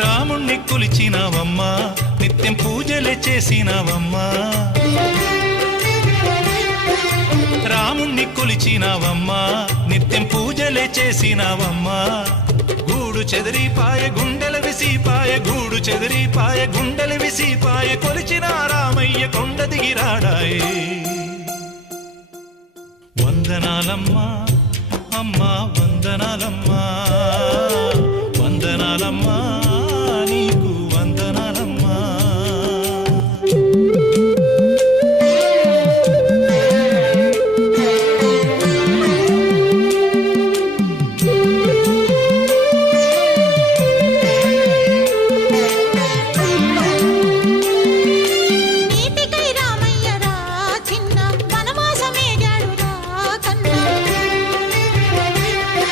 రాముణ్ణి కొలిచినావమ్మా నిత్యం పూజలే చేసినావమ్మా రాముణ్ణి కొలిచినావమ్మా నిత్యం పూజలే చేసినావమ్మా గూడు చెదిరిపాయ గుండెల విసిపాయ గూడు చెదిరిపాయ గుండెల విసిపాయ కొలిచిన రామయ్య కొండ దిగిరాడాయే వందనాలమ్మా అమ్మా వందనాలమ్మా